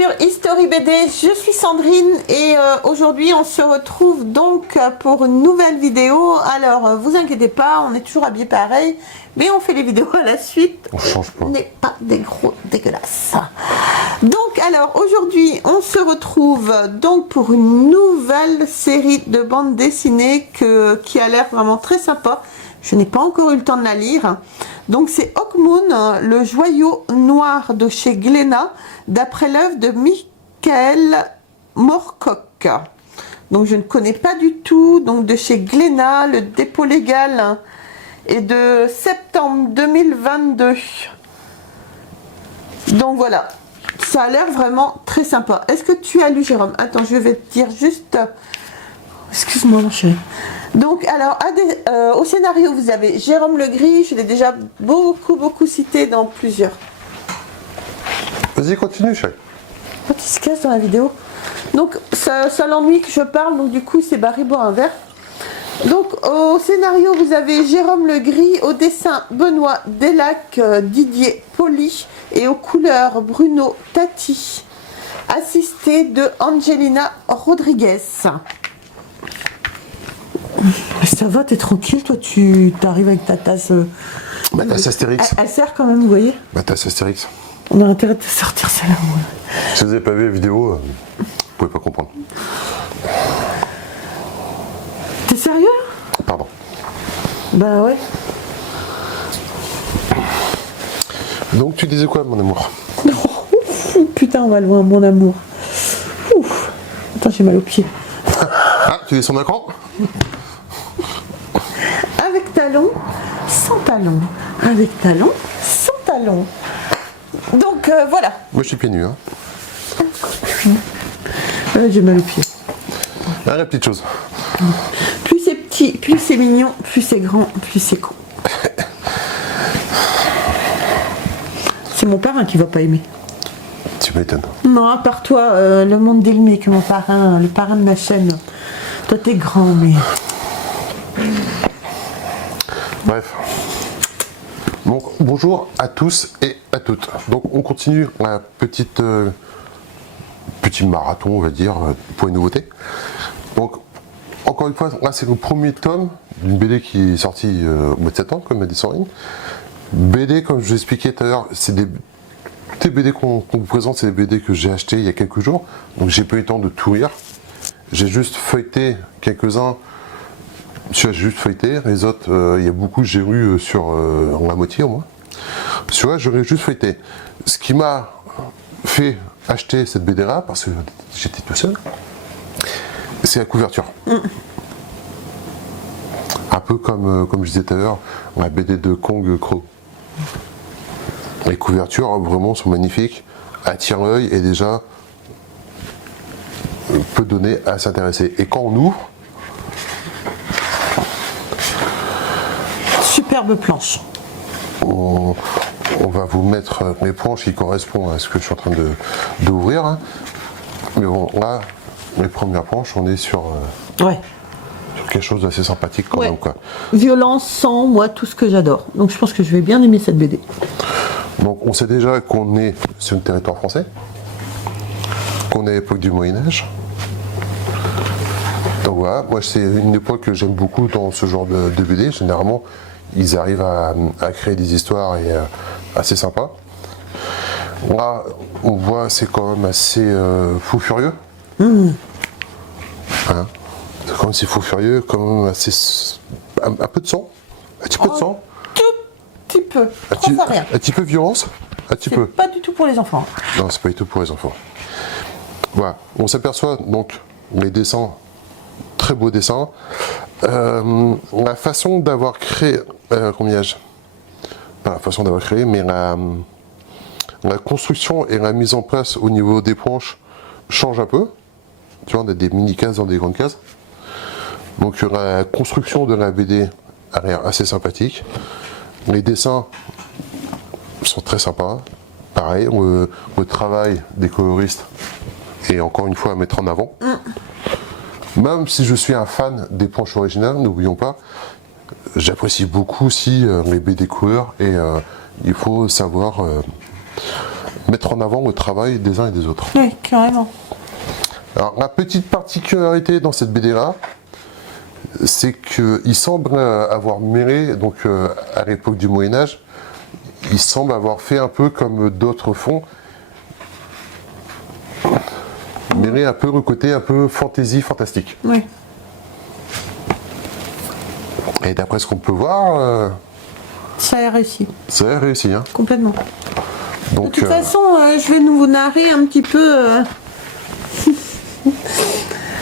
sur History BD, je suis Sandrine et aujourd'hui on se retrouve donc pour une nouvelle vidéo. Alors vous inquiétez pas, on est toujours habillés pareil, mais on fait les vidéos à la suite. On change pas. On n'est pas des gros dégueulasses. Donc alors aujourd'hui on se retrouve donc pour une nouvelle série de bandes dessinées qui a l'air vraiment très sympa. Je n'ai pas encore eu le temps de la lire. Donc c'est Hawkmoon, le joyau noir de chez Glénat, d'après l'œuvre de Michael Moorcock. Donc je ne connais pas du tout. Donc de chez Glénat, le dépôt légal est de septembre 2022. Donc voilà, ça a l'air vraiment très sympa. Est-ce que tu as lu, Jérôme? Attends, je vais te dire juste... Excuse-moi mon chéri. Donc alors au scénario vous avez Jérôme Legris, je l'ai déjà beaucoup cité dans plusieurs. Vas-y, continue, chérie. Oh, qui se casse dans la vidéo. Donc ça l'ennuie que je parle, donc du coup c'est barré boire un verre. Donc au scénario vous avez Jérôme Legris, au dessin Benoît Delac, Didier Poli et aux couleurs Bruno Tati, assisté de Angelina Rodriguez. Ça va, t'es tranquille, toi, tu t'arrives avec ta tasse. Ma tasse Astérix. Elle sert quand même, vous voyez. Ma tasse Astérix. On a intérêt de sortir celle-là. Si vous n'avez pas vu la vidéo, vous pouvez pas comprendre. T'es sérieux? Pardon. Bah ouais. Donc tu disais quoi, mon amour? Putain, on va loin, mon amour. Ouf. Attends, j'ai mal aux pieds. Ah, tu descends d'un cran? Avec talons, sans talons. Avec talons, sans talons. Donc voilà. Moi je suis pieds nus, hein. J'ai mal aux pieds. Ah, la petite chose. Plus c'est petit, plus c'est mignon, plus c'est grand, plus c'est con. C'est mon parrain qui va pas aimer. Tu m'étonnes. Non, à part toi, le monde d'Ilmique, mon parrain, le parrain de ma chaîne. Toi t'es grand, mais... Bref. Donc bonjour à tous et à toutes. Donc on continue la petit marathon, on va dire, pour les nouveautés. Donc encore une fois, là c'est le premier tome d'une BD qui est sortie au mois de septembre, comme m'a dit Sandrine. BD, comme je vous expliquais tout à l'heure, c'est des BD qu'on vous présente, c'est des BD que j'ai acheté il y a quelques jours. Donc j'ai pas eu le temps de tout lire. J'ai juste feuilleté quelques-uns. J'ai juste feuilleté, les autres, il y a beaucoup que j'ai lu sur la moitié au moins. Celui-là, j'aurais juste feuilleté. Ce qui m'a fait acheter cette BD-là, parce que j'étais tout seul, c'est la couverture. Un peu comme je disais tout à l'heure, la BD de Kong Crow. Les couvertures, vraiment, sont magnifiques, attirent l'œil et déjà peut donner à s'intéresser. Et quand on ouvre, Superbe planche. on va vous mettre les planches qui correspondent à ce que je suis en train d'ouvrir. Hein. Mais bon, là, les premières planches, on est sur quelque chose d'assez sympathique quand même. Quoi. Violence, sang, moi, tout ce que j'adore. Donc je pense que je vais bien aimer cette BD. Donc on sait déjà qu'on est sur le territoire français, qu'on est à l'époque du Moyen-Âge. Donc voilà, moi c'est une époque que j'aime beaucoup dans ce genre de BD. Généralement, ils arrivent à créer des histoires et assez sympas. Là, on voit, c'est quand même assez fou furieux. Hein, c'est quand même assez fou furieux, quand même assez un peu de sang, un petit peu de sang. Un petit peu, trop rien. Un petit peu violence, un petit peu. Pas du tout pour les enfants. Non, c'est pas du tout pour les enfants. Voilà, on s'aperçoit donc les dessins, très beaux dessins. La façon d'avoir créé, pas la façon d'avoir créé, mais la construction et la mise en place au niveau des planches change un peu. Tu vois, on a des mini cases dans des grandes cases. Donc la construction de la BD a l'air assez sympathique. Les dessins sont très sympas. Pareil, le travail des coloristes est encore une fois à mettre en avant. Même si je suis un fan des planches originales, n'oublions pas, j'apprécie beaucoup aussi les BD couleurs et il faut savoir mettre en avant le travail des uns et des autres. Oui, carrément. Alors, la petite particularité dans cette BD-là, c'est qu'il semble avoir mêlé, donc à l'époque du Moyen-Âge, il semble avoir fait un peu comme d'autres font, mêler un peu le côté un peu fantasy, fantastique. Oui. Et d'après ce qu'on peut voir, Ça a réussi. ça a réussi. Hein. Complètement. Donc, De toute façon, je vais vous narrer un petit peu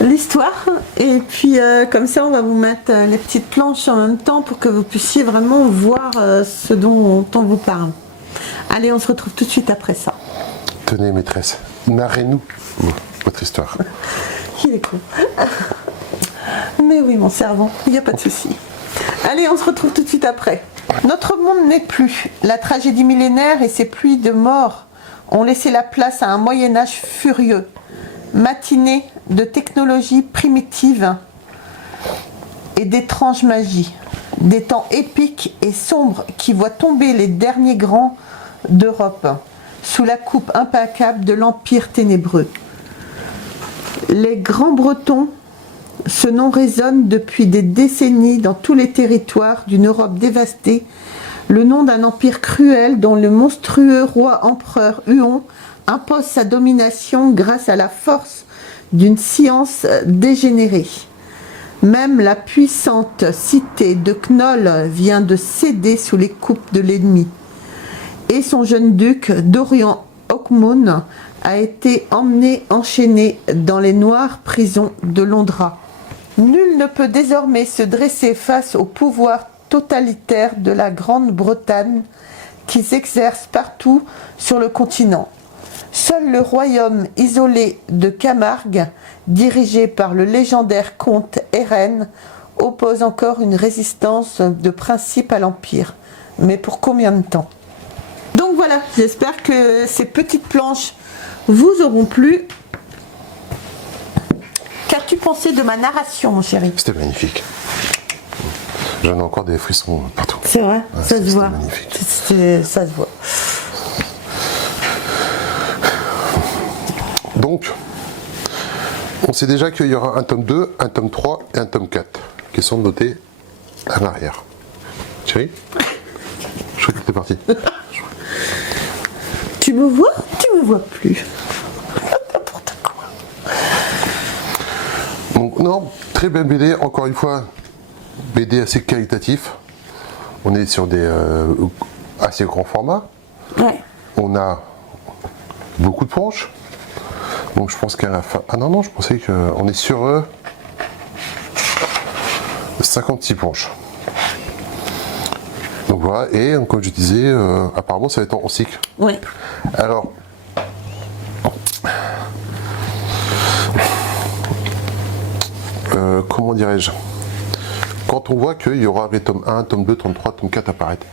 l'histoire. Et puis, comme ça, on va vous mettre les petites planches en même temps pour que vous puissiez vraiment voir ce dont on vous parle. Allez, on se retrouve tout de suite après ça. tenez, maîtresse, narrez-nous votre histoire. Il est con. Mais oui, mon servant, il n'y a pas de souci. Allez, on se retrouve tout de suite après. Notre monde n'est plus. La tragédie millénaire et ses pluies de mort ont laissé la place à un Moyen-Âge furieux, matiné de technologies primitives et d'étranges magies. Des temps épiques et sombres qui voient tomber les derniers grands d'Europe sous la coupe implacable de l'Empire ténébreux. Les Grands Bretons, ce nom résonne depuis des décennies dans tous les territoires d'une Europe dévastée, le nom d'un empire cruel dont le monstrueux roi-empereur Huon impose sa domination grâce à la force d'une science dégénérée. Même la puissante cité de Knoll vient de céder sous les coupes de l'ennemi. Et son jeune duc, Dorian Hawkmoon, a été enchaîné dans les noires prisons de Londra. Nul ne peut désormais se dresser face au pouvoir totalitaire de la Grande-Bretagne qui s'exerce partout sur le continent. Seul le royaume isolé de Camargue, dirigé par le légendaire comte Eren, oppose encore une résistance de principe à l'Empire. Mais pour combien de temps ? Donc voilà, j'espère que ces petites planches vous auront plu. Qu'as-tu pensé de ma narration, mon chéri ? C'était magnifique. J'en ai encore des frissons partout. C'est vrai, Ouais, ça se voit. magnifique. Ça se voit. Donc, on sait déjà qu'il y aura un tome 2, un tome 3 et un tome 4 qui sont notés à l'arrière. Chérie ? Je crois que t'es parti. Tu me vois ? Tu me vois plus. N'importe quoi. Donc, non, très belle BD, encore une fois, BD assez qualitatif. On est sur des assez grands formats. Ouais. On a beaucoup de planches. Donc je pense qu'à la fin... Ah non, je pensais qu'on est sur 56 planches. Donc voilà, et comme je disais, apparemment ça va être en cycle. Oui. Alors, comment dirais-je ? Quand on voit qu'il y aura les tomes 1, tome 2, tome 3, tome 4 apparaître,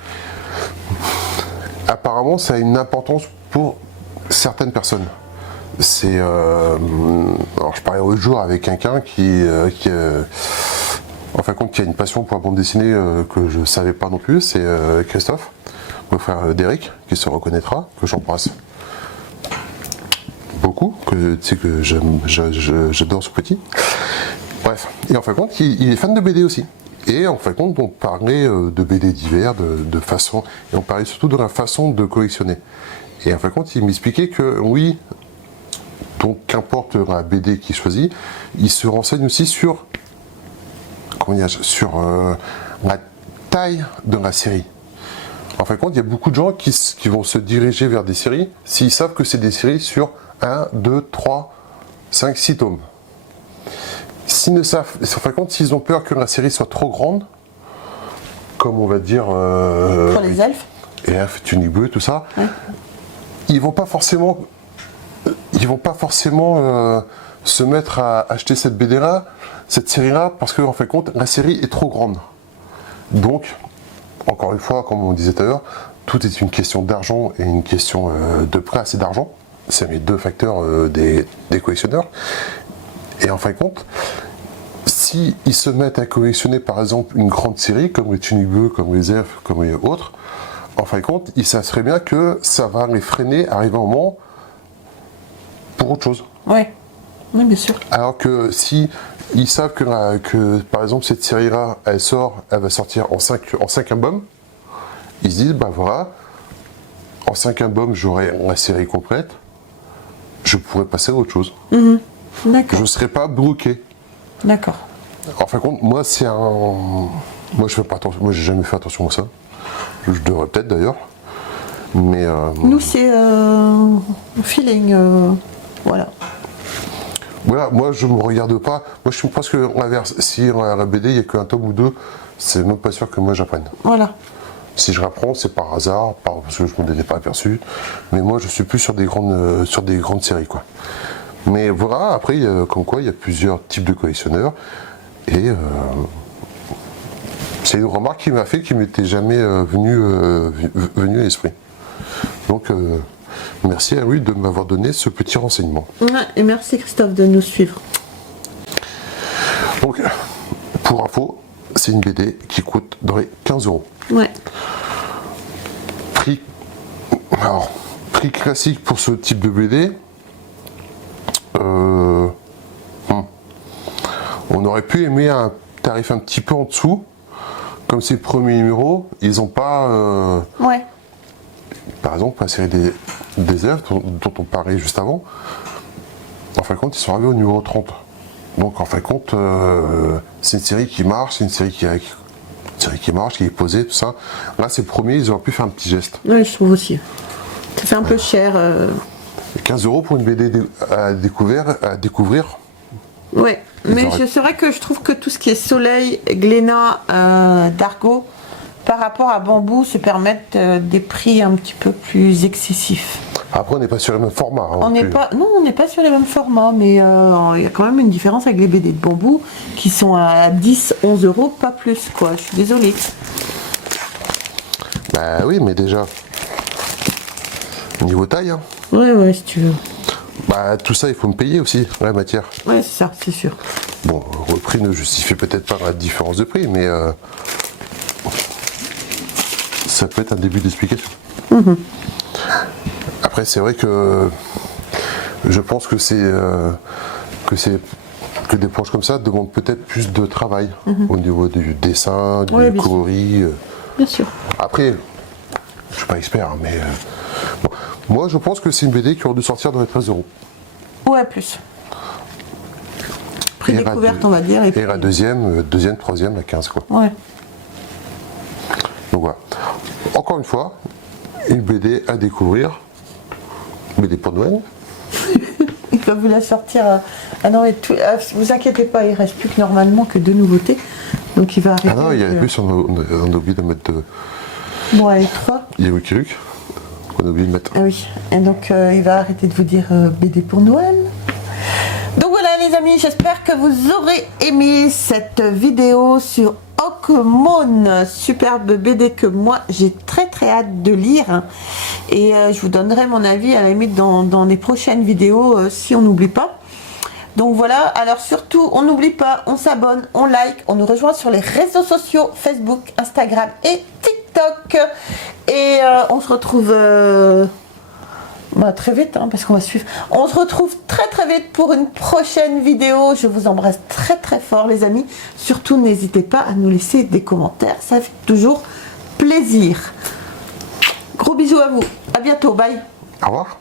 apparemment ça a une importance pour certaines personnes. C'est alors je parlais l'autre jour avec quelqu'un qui en fin de compte qui a une passion pour la bande dessinée que je savais pas non plus, c'est Christophe, mon frère d'Eric, qui se reconnaîtra, que j'embrasse beaucoup, que tu sais que j'adore ce petit. Bref, et en fin de compte il est fan de BD aussi. Et en fin de compte on parlait de BD divers, de façon, et on parlait surtout de la façon de collectionner. Et en fin de compte il m'expliquait que oui, donc qu'importe la BD qu'il choisit, il se renseigne aussi sur, sur la taille de la série. En fin de compte, il y a beaucoup de gens qui vont se diriger vers des séries s'ils savent que c'est des séries sur 1, 2, 3, 5, 6 tomes. S'ils ne savent, en fin de compte, s'ils ont peur que la série soit trop grande, comme on va dire... Pour les elfes. Elfes, tunique bleue, tout ça, ouais. Ils vont pas forcément se mettre à acheter cette BD-là, cette série-là, parce que en fin de compte, la série est trop grande. Donc, encore une fois, comme on disait tout à l'heure, tout est une question d'argent et une question de place et d'argent. C'est les deux facteurs des collectionneurs. Et en fin de compte, si ils se mettent à collectionner par exemple une grande série, comme les Tuniques Bleues, comme les Elfes, comme les autres, en fin de compte, ils savent très bien que ça va les freiner, arriver un moment pour autre chose. Ouais. Oui, bien sûr. Alors que si ils savent que par exemple cette série-là, elle va sortir en 5 albums, ils se disent, bah voilà, en 5 albums, j'aurai la série complète, je pourrais passer à autre chose. D'accord. Je ne serai pas bloqué. D'accord. En fin de compte, moi, moi, je fais pas attention. Moi, j'ai jamais fait attention à ça. Je devrais peut-être d'ailleurs. Mais. Nous, c'est feeling. Voilà. Voilà, moi, je me regarde pas. Moi, je suis presque l'inverse. Si à la BD, il n'y a qu'un tome ou deux, c'est même pas sûr que moi j'apprenne. Voilà. Si je l'apprends, c'est par hasard, parce que je ne m'en étais pas aperçu. Mais moi, je suis plus sur des grandes séries, quoi. Mais voilà, après, comme quoi, il y a plusieurs types de collectionneurs. Et c'est une remarque qui m'a fait, qui m'était jamais venue à l'esprit. Donc, merci à lui de m'avoir donné ce petit renseignement. Ouais, et merci Christophe de nous suivre. Donc, pour info, c'est une BD qui coûte dans les 15 €. Ouais. Prix classique pour ce type de BD. On aurait pu aimer un tarif un petit peu en dessous. Comme c'est le premier numéro, ils n'ont pas. Ouais. Par exemple, la série des elfes dont on parlait juste avant. En fin de compte, ils sont arrivés au numéro 30. Donc en fin de compte, c'est une série qui marche, c'est une série qui marche, qui est posée, tout ça. Là, c'est le premier, ils auraient pu faire un petit geste. Ouais, je trouve aussi. Ça fait un peu cher. 15 € pour une BD à découvrir. Ouais, mais c'est vrai que je trouve que tout ce qui est Soleil, Glénat, Dargo, par rapport à Bambou, se permettent des prix un petit peu plus excessifs. Après, on n'est pas sur les mêmes formats. Hein, on n'est pas sur les mêmes formats, mais il y a quand même une différence avec les BD de Bambou qui sont à 10, 11 €, pas plus, quoi. Je suis désolée. Bah oui, mais déjà, niveau taille, hein. Ouais, si tu veux. Bah, tout ça, il faut me payer aussi, la matière. Ouais, c'est ça, c'est sûr. Bon, le prix ne justifie peut-être pas la différence de prix, mais ça peut être un début d'explication. Après, c'est vrai que je pense que que des planches comme ça demandent peut-être plus de travail au niveau du dessin, du coloris. Bien sûr. Après, je suis pas expert, hein, mais bon. Moi, je pense que c'est une BD qui aurait dû sortir dans les 13 €. Ouais, plus. Prix découverte, on va dire. Et la deuxième, troisième, la 15, quoi. Ouais. Donc voilà. Encore une fois, une BD à découvrir. BD pour Noël. Il va vous la sortir. Ah non, mais vous inquiétez pas, il reste plus que normalement que 2 nouveautés. Donc il va arrêter. Ah non, il y a plus, on a oublié de mettre. Bon, allez, 3. Il y a Lucky Luke. On a oublié de mettre. Ah oui. Et donc il va arrêter de vous dire BD pour Noël. Donc voilà les amis, j'espère que vous aurez aimé cette vidéo sur Hawkmoon, superbe BD que moi j'ai très hâte de lire, et je vous donnerai mon avis à la limite dans les prochaines vidéos si on n'oublie pas. Donc voilà, alors surtout on n'oublie pas, on s'abonne, on like, on nous rejoint sur les réseaux sociaux Facebook, Instagram et TikTok, et on se retrouve très vite, hein, parce qu'on va suivre. On se retrouve très vite pour une prochaine vidéo. Je vous embrasse très fort les amis. Surtout n'hésitez pas à nous laisser des commentaires, ça fait toujours plaisir. Gros bisous à vous, à bientôt, bye. Au revoir.